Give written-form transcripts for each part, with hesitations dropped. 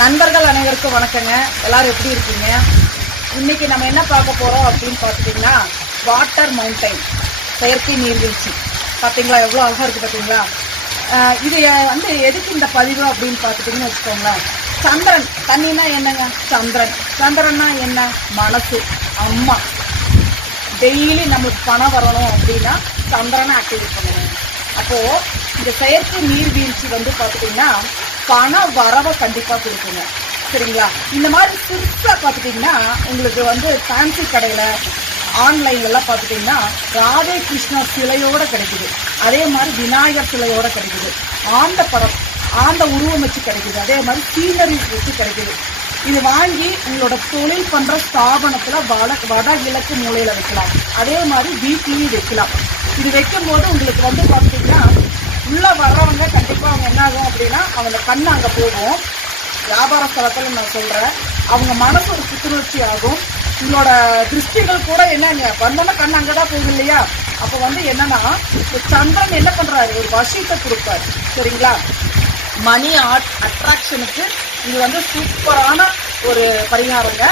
நண்பர்கள் அனைவருக்கும் வணக்கங்க. எல்லாரும் எப்படி இருக்கீங்க? இன்னைக்கு நம்ம என்ன பார்க்க போறோம் அப்படின்னு பார்த்துட்டீங்கன்னா, வாட்டர் மவுண்டைன் செயற்கை நீர்வீழ்ச்சி. பார்த்தீங்களா எவ்வளோ அழகா இருக்கு பார்த்தீங்களா? இது வந்து எதுக்கு இந்த பதிவு அப்படின்னு பார்த்துட்டீங்கன்னு வச்சுக்கோங்களேன். சந்திரன் தண்ணினா என்னங்க? சந்திரன்னா என்ன? மனசு, அம்மா. டெய்லி நம்மளுக்கு பணம் வரணும் அப்படின்னா சந்திரனை ஆக்டிவேட் பண்ணணும். அப்போ இந்த செயற்கை நீர்வீழ்ச்சி வந்து பார்த்துட்டீங்கன்னா பண வரவை கண்டிப்பா கொடுக்குங்க. சரிங்களா? இந்த மாதிரி சிறுசா பார்த்துட்டீங்கன்னா உங்களுக்கு வந்து ஃபேன்சி கடையில ஆன்லைன்ல எல்லாம் பார்த்துட்டீங்கன்னா ராதே கிருஷ்ணர் சிலையோட கிடைக்குது, அதே மாதிரி விநாயகர் சிலையோட கிடைக்குது, ஆண்ட படம் ஆண்ட உருவம் வச்சு கிடைக்குது, அதே மாதிரி சீனரி வச்சு கிடைக்குது. இது வாங்கி உங்களோட தொழில் பண்ற ஸ்தாபனத்துல வடகிழக்கு மூலையில வைக்கலாம், அதே மாதிரி வீட்லயும் வைக்கலாம். இது வைக்கும் போது உங்களுக்கு வந்து பார்த்தீங்கன்னா உள்ள வர்றவங்க கண்டிப்பா அவங்க என்ன ஆகும் அப்படின்னா அவங்க கண்ணு அங்க போகும். வியாபார ஸ்தலத்துல நான் சொல்றேன், அவங்க மனசு ஒரு புத்துணர்ச்சி ஆகும். உங்களோட திருஷ்டிகள் கூட என்னங்க வந்தோம்னா கண் அங்கதான் போகும் இல்லையா? அப்ப வந்து என்னன்னா சந்திரன் என்ன பண்றாரு, ஒரு வசியத்தை கொடுப்பாரு. சரிங்களா? மணி அட்ராக்ஷனுக்கு இது வந்து சூப்பரான ஒரு பரிகாரங்க.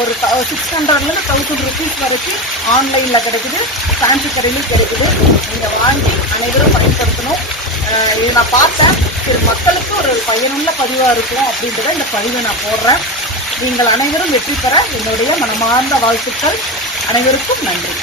ஒரு 600 to 1000 rupees வரைக்கும் ஆன்லைன்ல கிடைக்குது, ஃபேன்சி கடையிலும் கிடைக்குது. நீங்க வாங்கி அனைவரும் பயன்படுத்தணும். இது நான் பார்த்தேன், சரி மக்களுக்கு ஒரு பயனுள்ள பதிவா இருக்கும் அப்படின்றத இந்த பதிவை நான் போடுறேன். நீங்கள் அனைவரும் வெற்றி பெற என்னுடைய மனமார்ந்த வாழ்த்துக்கள். அனைவருக்கும் நன்றி.